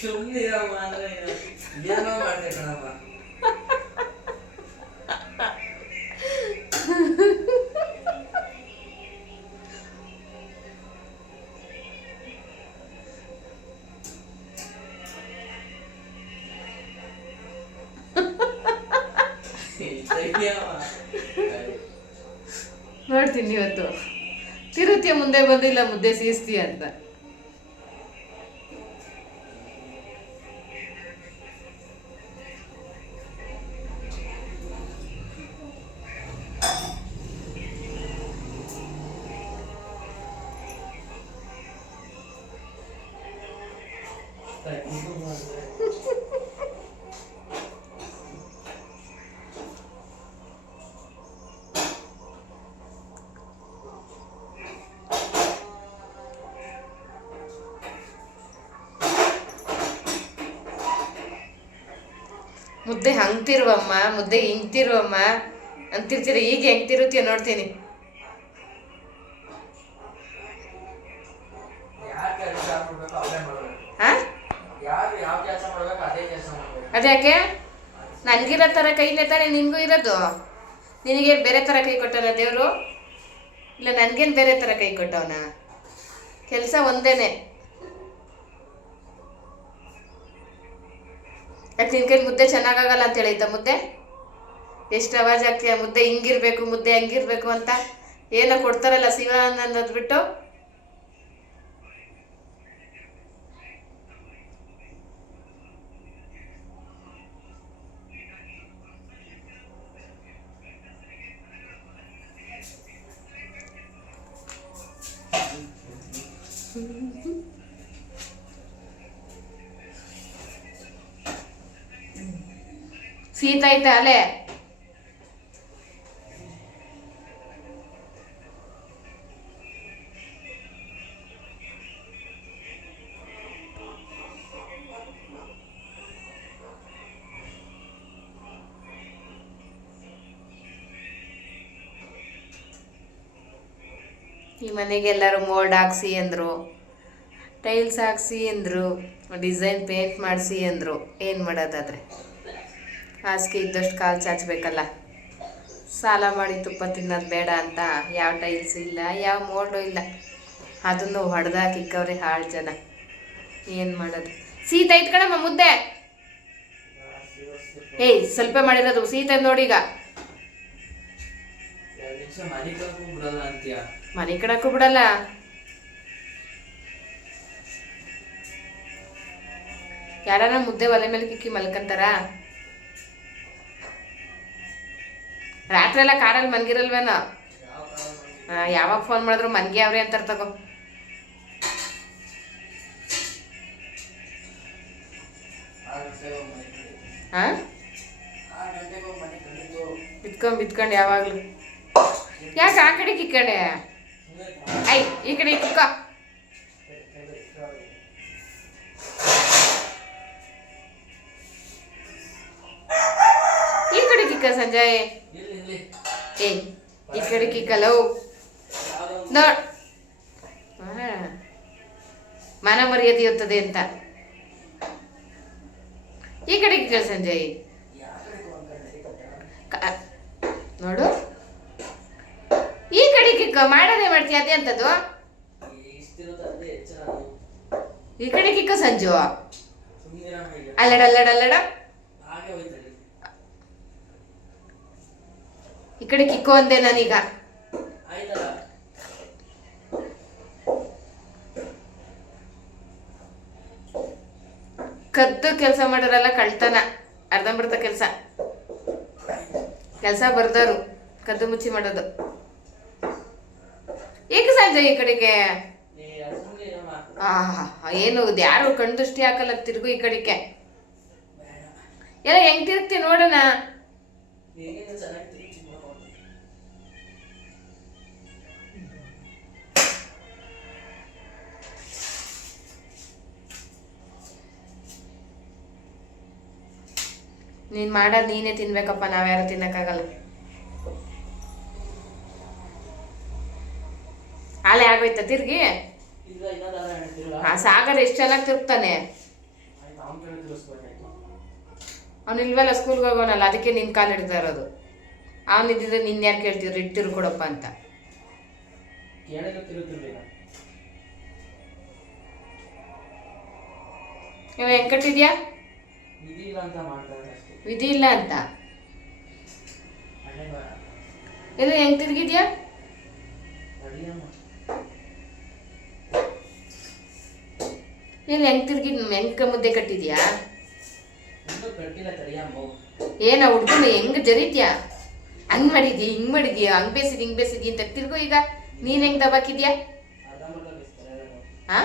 ಸುಮ್ಮನಿರಮ್ಮ ಅಂದ್ರೆ ಏನು? ಏನೋ ಮಾಡ್ದೆ ಕಣಮ್ಮ ನೋಡ್ತೀನಿ ಇವತ್ತು ತಿರುತ್ಯ ಮುಂದೆ ಬಂದಿಲ್ಲ ಮುದ್ದೆ ಸೀಸ್ತಿ ಅಂತ. ಮುದ್ದೆ ಹಂಗ್ತಿರುವಮ್ಮ ಮುದ್ದೆ ಹಿಂಗ್ತಿರುವಮ್ಮ ಅಂತಿರ್ತೀರ. ಈಗ ಹೆಂಗ್ ತಿರುತ್ತೀಯ ನೋಡ್ತೀನಿ ಅದ್ಯಾಕೆ? ನನ್ಗಿರೋ ಥರ ಕೈನೇ ತಾನೇ ನಿನ್ಗೂ ಇರೋದು. ನಿನಗೆ ಬೇರೆ ಥರ ಕೈ ಕೊಟ್ಟವನ ದೇವರು? ಇಲ್ಲ ನನ್ಗೇನು ಬೇರೆ ಥರ ಕೈ ಕೊಟ್ಟವನ? ಕೆಲಸ ಒಂದೇನೆ. ಯಾಕೆ ನಿನ್ ಮುದ್ದೆ ಚೆನ್ನಾಗಾಗಲ್ಲ ಅಂತ ಹೇಳಿದ್ದ ಮುದ್ದೆ? ಎಷ್ಟು ಅವಾಜ್ ಆಗ್ತೀಯ? ಮುದ್ದೆ ಹಿಂಗಿರ್ಬೇಕು, ಮುದ್ದೆ ಹಂಗಿರ್ಬೇಕು ಅಂತ. ಏನೋ ಕೊಡ್ತಾರಲ್ಲ ಶಿವ ಅನ್ನೋದು ಬಿಟ್ಟು. ಶೀತ ಐತೆ ಅಲೆ. ಈ ಮನೆಗೆಲ್ಲರೂ ಮೋಲ್ಡ್ ಹಾಕ್ಸಿ ಅಂದರು. ಟೈಲ್ಸ್ ಹಾಕ್ಸಿ ಅಂದರು. ಡಿಸೈನ್ ಪೇಂಟ್ ಮಾಡಿಸಿ ಅಂದರು. ಏನು ಮಾಡೋದಾದ್ರೆ? ಹಾಸಿಗೆ ಇದ್ದಷ್ಟು ಕಾಲು ಚಾಚಬೇಕಲ್ಲ. ಸಾಲ ಮಾಡಿ ತುಪ್ಪ ತಿನ್ನೋದು ಬೇಡ ಅಂತ ಯಾವ ಟೈಲ್ಸ್ ಇಲ್ಲ ಯಾವ ಮೋಲ್ಡು ಇಲ್ಲ. ಅದನ್ನು ಹೊಡೆದಾಕಿಕ್ಕವ್ರೆ ಹಾಳು ಜನ. ಏನು ಮಾಡೋದು? ಸೀತ ಐತ್ ಕಣಮ್ಮ ಮುದ್ದೆ. ಏಯ್ ಸ್ವಲ್ಪ ಮಾಡಿರೋದು ಸೀತೆ ನೋಡಿ ಈಗ. ಎರಡ್ ನಿಮಿಷ ಮನೆ ಕಡಕ್ಕೂ ಬಿಡಲ್ಲ. ಯಾರಾನ ಮುದ್ದೆ ಒಲೆ ಮೇಲೆ ಕಿಕ್ಕಿ ಮಲ್ಕಂತಾರ? ರಾತ್ರಿ ಎಲ್ಲ ಕಾರಲ್ಲಿ ಮನ್ಗಿರಲ್ವೇನ? ಯಾವಾಗ ಫೋನ್ ಮಾಡಿದ್ರು ಮನ್ಗೆ ಅವ್ರಿ ಅಂತಾರೆ ತಗೋ. ಹಾಂ ಬಿತ್ಕೊಂಡ್ ಬಿತ್ಕೊಂಡು ಯಾವಾಗಲೂ. ಯಾಕೆ ಆ ಕಡೆ ಈ ಕಡೆ ಐ, ಈ ಕಡೆ ಕಿಕ್ಕ ಈ ಕಡೆ ಕಿಕ್ಕ ಸಂಜಯ್. ಏಯ್ ಈ ಕಡೆ ಕಿಕ್ಕಲವು ನೋಡ್. ಮನ ಮರ್ಯಾದೆ ಇರ್ತದೆ ಅಂತ. ಈ ಕಡೆ ಕಿಕ್ಕ ಸಂಜಯ್. ನೋಡು. ಈ ಕಡೆ ಕಿಕ್ಕ ಮಾಡದೆ ಮಾಡ್ತೀಯ ಅದೇ ಅಂತದ್ದು? ಈ ಕಡೆ ಕಿಕ್ಕ ಸಂಜು. ಅಲ್ಲಡ ಅಲ್ಲಡ ಅಲ್ಲಡ ಹಾಗೆ ಹೋಯ್ತದೆ ಈ ಕಡೆ ಕಿಕ್ಕೋ ಅಂದೆ ನಾನೀಗ. ಕದ್ದು ಕೆಲಸ ಮಾಡೋರೆಲ್ಲ ಕಳ್ತನ, ಅರ್ಧಂಬರ್ಧ ಕೆಲಸ. ಕೆಲಸ ಬರ್ದವ್ರು ಕದ್ದು ಮುಚ್ಚಿ ಮಾಡೋದು. ಏಕೆ ಸಾಧ್ಯ ಈ ಕಡೆಗೆ? ಏನು ಯಾರು ಕಣ್ದೃಷ್ಟಿ ಹಾಕಲ್ಲ ತಿರುಗು ಈ ಕಡೆಗೆ. ಎಲ್ಲ ಹೆಂಗ್ ತಿರುಗ್ತಿ ನೋಡೋಣ ನೀನ್ ಮಾಡೋದು ನೀನೇ ತಿನ್ಬೇಕಪ್ಪ, ನಾವ್ಯಾರು ತಿನ್ನಕ್ಕಾಗಲ್ಲ. ಆಲೆ ಆಗೋಯ್ತಾ ತಿರ್ಗಿ? ಆ ಸಾಗರ್ ಎಷ್ಟು ಚೆನ್ನಾಗಿ ತಿರುಗ್ತಾನೆ. ಅವ್ನು ಇಲ್ವಲ್ಲ ಸ್ಕೂಲ್ಗೆ ಹೋಗೋನಲ್ಲ, ಅದಕ್ಕೆ ನಿನ್ನ ಕಾಲು ಹಿಡ್ತಾ ಇರೋದು. ಅವನಿದ್ದಿದ್ರೆ ನಿನ್ನ ಯಾರು ಕೇಳ್ತಿದ್ರು? ಇಟ್ಟಿರು ಕೊಡಪ್ಪ ಅಂತ. ಇವಾಗ ಹೆಂಗ್ ಕಟ್ಟಿದ್ಯಾ? ವಿಧಿ ಇಲ್ಲ ಅಂತ. ಇದು ಹೆಂಗ್ ತಿರ್ಗಿದ್ಯಾ? ಏನು ಹೆಂಗ್ ತಿರ್ಗಿ ಹೆಂಗ್ ಮುದ್ದೆ ಕಟ್ಟಿದ್ಯಾ? ಏನ ಹುಡ್ಕೊಂಡು ಹೆಂಗ್ ಜರಿದ್ಯಾ ಹಂಗ್ ಮಾಡಿದ್ಯಾ ಹಿಂಗ್ ಮಾಡಿದ್ಯಾ ಹಂಗ್ ಬೇಸಿದ್ ಹಿಂಗ್ ಬೇಸಿದ್ಯ ಅಂತ ತಿರ್ಗು ಈಗ ನೀನ್ ಹೆಂಗ್ ದಬಾಕಿದ್ಯಾ? ಹಾ